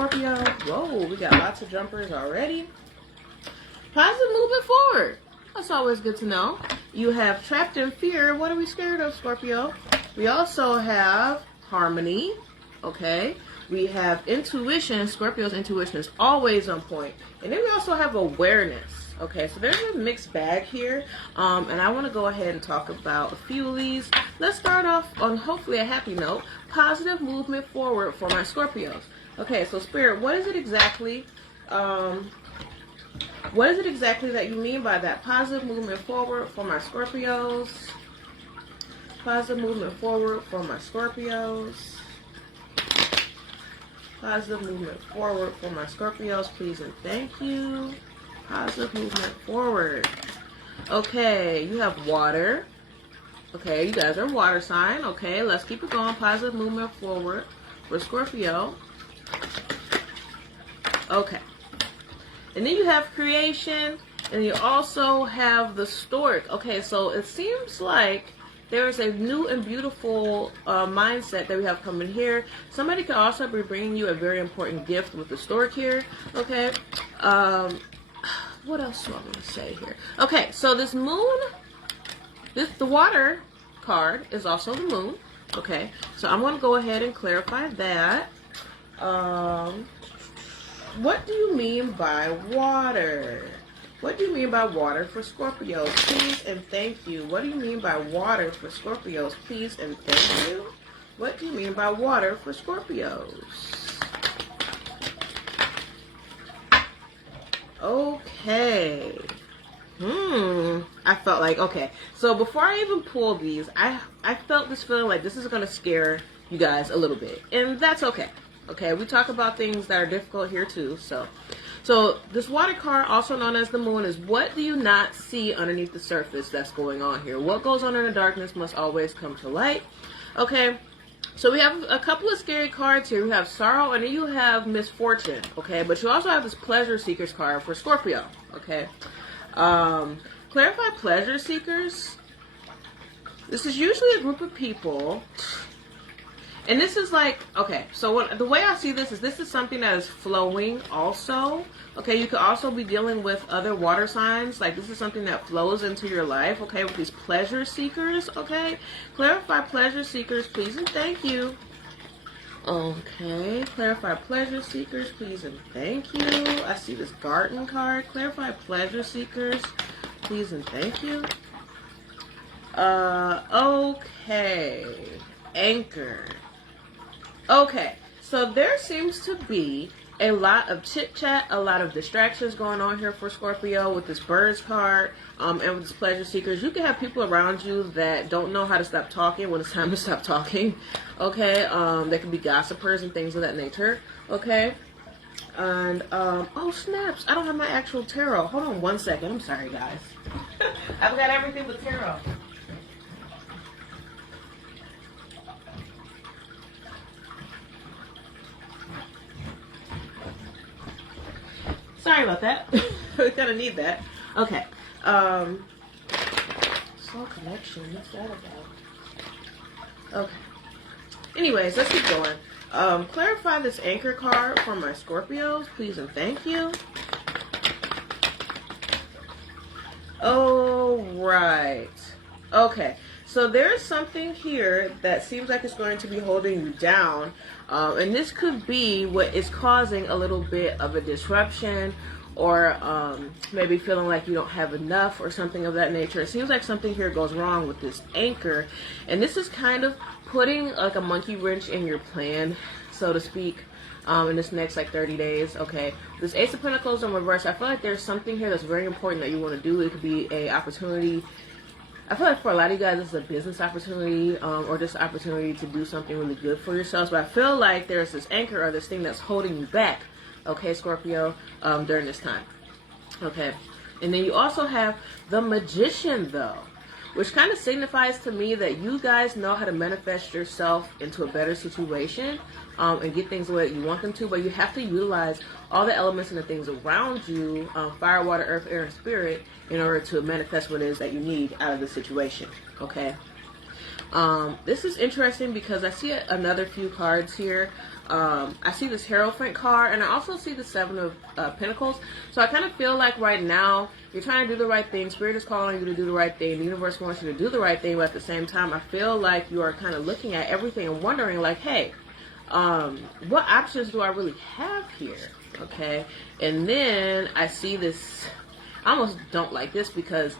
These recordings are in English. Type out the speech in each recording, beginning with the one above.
Scorpio. Whoa, we got lots of jumpers already. Positive movement forward. That's always good to know. You have trapped in fear. What are we scared of, Scorpio? We also have harmony. Okay. We have intuition. Scorpio's intuition is always on point. And then we also have awareness. Okay, so there's a mixed bag here. And I want to go ahead and talk about a few of these. Let's start off on hopefully a happy note. Positive movement forward for my Scorpios. Okay, so Spirit, what is it exactly? What is it exactly that you mean by that? Positive movement forward for my Scorpios. Positive movement forward for my Scorpios. Positive movement forward for my Scorpios, please and thank you. Positive movement forward. Okay, you have water. Okay, you guys are water sign. Okay, let's keep it going. Positive movement forward for Scorpio. Okay. And then you have creation, and you also have the stork. Okay, so it seems like there is a new and beautiful mindset that we have coming here. Somebody could also be bringing you a very important gift with the stork here. Okay. What else do I want to say here? Okay, so this moon, the water card is also the moon. Okay, so I'm going to go ahead and clarify that. What do you mean by water? What do you mean by water for Scorpios? Please and thank you. What do you mean by water for Scorpios? Please and thank you. What do you mean by water for Scorpios? Okay. I felt like, okay. So before I even pulled these, I felt this feeling like this is going to scare you guys a little bit. And that's okay. Okay, we talk about things that are difficult here too. So this water card, also known as the moon, is what do you not see underneath the surface that's going on here? What goes on in the darkness must always come to light. Okay, so we have a couple of scary cards here. We have sorrow and then you have misfortune. Okay, but you also have this pleasure seekers card for Scorpio. Okay, clarify pleasure seekers. This is usually a group of people. And this is like, okay, so the way I see this is something that is flowing also. Okay, you could also be dealing with other water signs. Like this is something that flows into your life, okay, with these pleasure seekers, okay? Clarify pleasure seekers, please and thank you. Okay, clarify pleasure seekers, please and thank you. I see this garden card. Clarify pleasure seekers, please and thank you. Okay, anchor. Okay, so there seems to be a lot of chit chat, a lot of distractions going on here for Scorpio with this birds card and with this pleasure seekers. You can have people around you that don't know how to stop talking when it's time to stop talking. Okay, they can be gossipers and things of that nature. Okay, and oh snaps! I don't have my actual tarot. Hold on one second. I'm sorry, guys. I've got everything but tarot. Sorry about that. We're gonna need that. Okay. Soul connection. What's that about? Okay. Anyways, let's keep going. Clarify this anchor card for my Scorpios, please and thank you. Oh, right. Okay. So there's something here that seems like it's going to be holding you down. And this could be what is causing a little bit of a disruption or maybe feeling like you don't have enough or something of that nature. It seems like something here goes wrong with this anchor. And this is kind of putting like a monkey wrench in your plan, so to speak, in this next like 30 days. Okay, this Ace of Pentacles in reverse, I feel like there's something here that's very important that you want to do. It could be a opportunity. I feel like for a lot of you guys, this is a business opportunity or just an opportunity to do something really good for yourselves. But I feel like there's this anchor or this thing that's holding you back, okay, Scorpio, during this time. Okay, and then you also have the Magician, though, which kind of signifies to me that you guys know how to manifest yourself into a better situation and get things the way that you want them to, but you have to utilize all the elements and the things around you, fire, water, earth, air, and spirit, in order to manifest what it is that you need out of the situation, okay? This is interesting because I see another few cards here. I see this Hierophant card, and I also see the Seven of Pentacles. So I kind of feel like right now you're trying to do the right thing. Spirit is calling you to do the right thing. The universe wants you to do the right thing, but at the same time, I feel like you are kind of looking at everything and wondering, like, hey, what options do I really have here? Okay, and then I see this. I almost don't like this because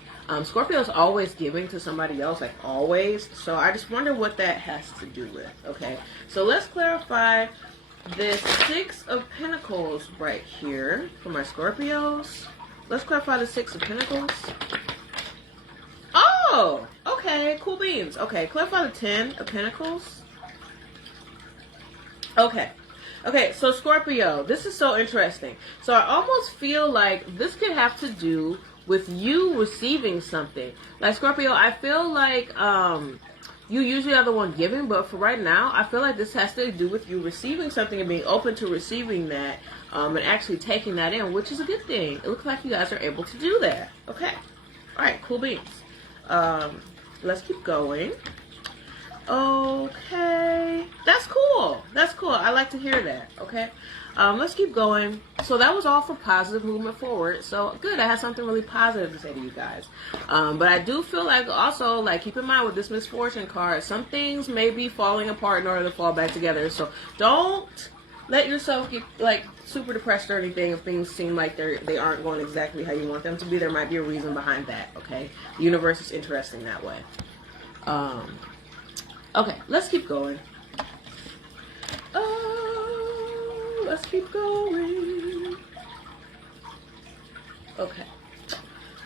Scorpio is always giving to somebody else, like always. So I just wonder what that has to do with. Okay, so let's clarify this Six of Pentacles right here for my Scorpios. Let's clarify the Six of Pentacles. Oh, okay, cool beans. Okay, clarify the Ten of Pentacles. Okay. Okay, so Scorpio, this is so interesting. So I almost feel like this could have to do with you receiving something. Like Scorpio, I feel like you usually are the one giving, but for right now, I feel like this has to do with you receiving something and being open to receiving that and actually taking that in, which is a good thing. It looks like you guys are able to do that. Okay. All right, cool beans. Let's keep going. Okay, that's cool. That's cool. I like to hear that. Okay, let's keep going. So that was all for positive movement forward. So good. I had something really positive to say to you guys. But I do feel like also, like, keep in mind with this misfortune card, some things may be falling apart in order to fall back together. So don't let yourself get like super depressed or anything if things seem like they aren't going exactly how you want them to be. There might be a reason behind that. Okay, the universe is interesting that way. Okay, let's keep going. Oh, let's keep going. Okay.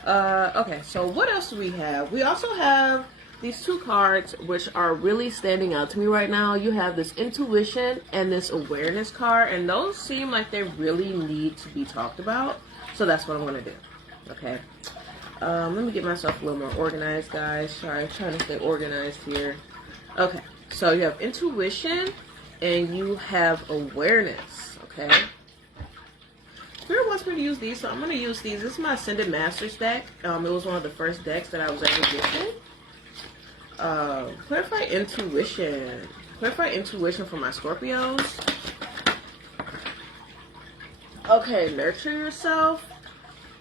Okay, so what else do we have? We also have these two cards which are really standing out to me right now. You have this Intuition and this Awareness card, and those seem like they really need to be talked about. So that's what I'm going to do. Okay. Let me get myself a little more organized, guys. Sorry, I'm trying to stay organized here. Okay, so you have Intuition and you have Awareness, okay? Spirit wants me to use these, so I'm going to use these. This is my Ascended Masters deck. It was one of the first decks that I was ever given. Clarify Intuition. Clarify Intuition for my Scorpios. Okay, nurture yourself.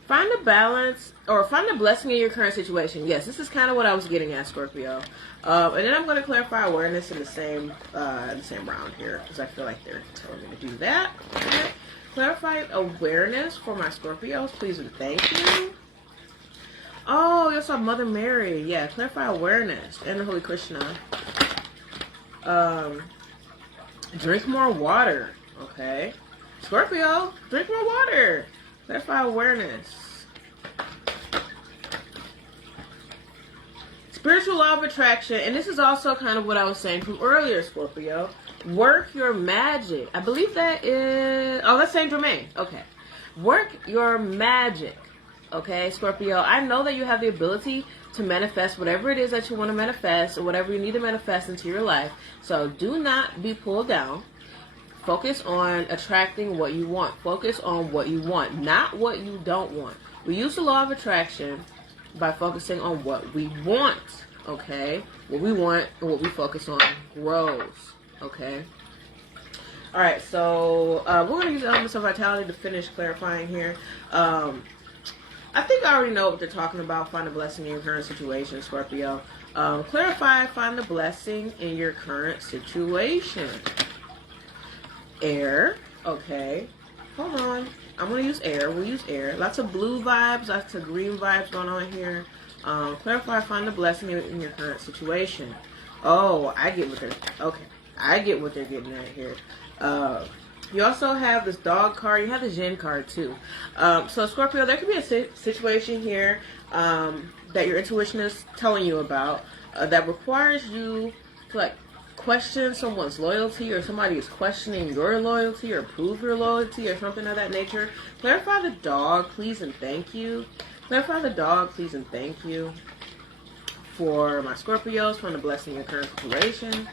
Find a balance or find a blessing in your current situation. Yes, this is kind of what I was getting at, Scorpio. And then I'm going to clarify Awareness in the same round here because I feel like they're telling me to do that. Okay. Clarify Awareness for my Scorpios, please and thank you. Oh, you also have Mother Mary. Yeah, clarify Awareness and the Holy Krishna. Drink more water. Okay. Scorpio, drink more water. Clarify Awareness. Spiritual law of attraction. And this is also kind of what I was saying from earlier, Scorpio. Work your magic. I believe that is... Oh, that's Saint Germain. Okay. Work your magic. Okay, Scorpio. I know that you have the ability to manifest whatever it is that you want to manifest or whatever you need to manifest into your life. So do not be pulled down. Focus on attracting what you want. Focus on what you want, not what you don't want. We use the law of attraction by focusing on what we want, okay? What we want and what we focus on grows, okay? All right, so we're going to use elements of vitality to finish clarifying here. I think I already know what they're talking about. Find a blessing in your current situation, Scorpio. Clarify, find the blessing in your current situation. Air, okay. Hold on. I'm going to use air. We'll use air. Lots of blue vibes, lots of green vibes going on here. Clarify, find the blessing in your current situation. Oh, I get what they're... Okay. I get what they're getting at here. You also have this dog card. You have the Jinn card too. So Scorpio, there could be a situation here that your intuition is telling you about that requires you to like question someone's loyalty, or somebody is questioning your loyalty or prove your loyalty or something of that nature. Clarify the dog, please and thank you. Clarify the dog, please and thank you. For my Scorpios, find a blessing in your current situation.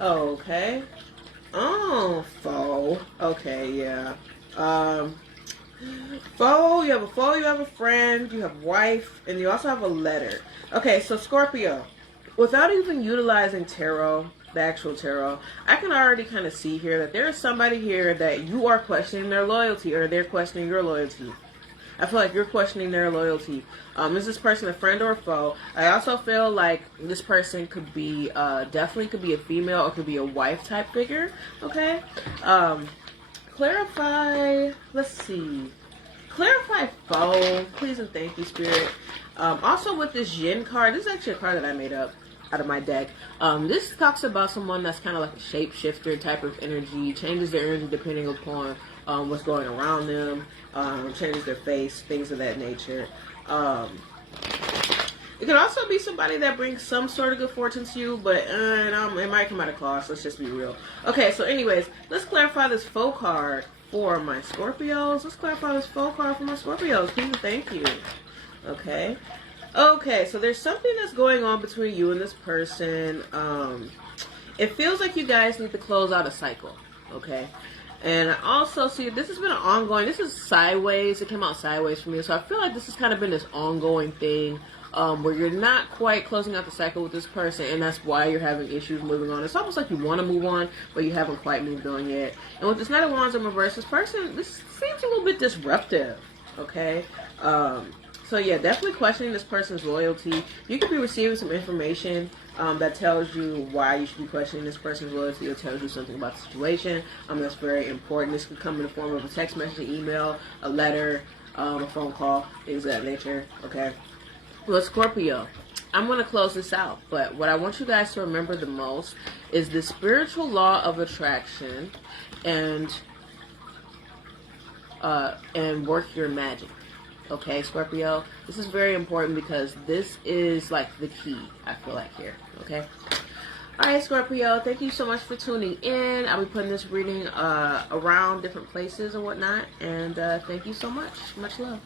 Okay. Oh, foe. Okay, yeah. Foe, you have a friend, you have wife, and you also have a letter. Okay, so Scorpio, without even utilizing tarot, the actual tarot, I can already kind of see here that there is somebody here that you are questioning their loyalty, or they're questioning your loyalty. I feel like you're questioning their loyalty. Is this person a friend or a foe? I also feel like this person could be, definitely could be a female or could be a wife type figure. Okay. Clarify. Let's see. Clarify foe. Please and thank you, Spirit. Also with this Yin card, this is actually a card that I made up out of my deck. This talks about someone that's kind of like a shapeshifter type of energy, changes their energy depending upon what's going around them, changes their face, things of that nature. It can also be somebody that brings some sort of good fortune to you, but it might come out of cost. Let's just be real. Okay, so anyways, let's clarify this faux card for my Scorpios. Let's clarify this faux card for my Scorpios. Please and thank you. Okay. Okay, so there's something that's going on between you and this person. It feels like you guys need to close out a cycle. Okay. And I also see this has been an ongoing, this is sideways, it came out sideways for me, so I feel like this has kind of been this ongoing thing where you're not quite closing out the cycle with this person, and that's why you're having issues moving on. It's almost like you want to move on, but you haven't quite moved on yet. And with this Knight of Wands in reverse, this person, this seems a little bit disruptive, okay? So yeah, definitely questioning this person's loyalty. You could be receiving some information that tells you why you should be questioning this person's loyalty, or tells you something about the situation. That's very important. This could come in the form of a text message, an email, a letter, a phone call, things of that nature. Okay. Well, Scorpio, I'm going to close this out, but what I want you guys to remember the most is the spiritual law of attraction and work your magic. Okay, Scorpio, this is very important because this is like the key, I feel like, here. Okay. Alright, Scorpio, thank you so much for tuning in. I'll be putting this reading around different places and whatnot, and thank you so much. Much love.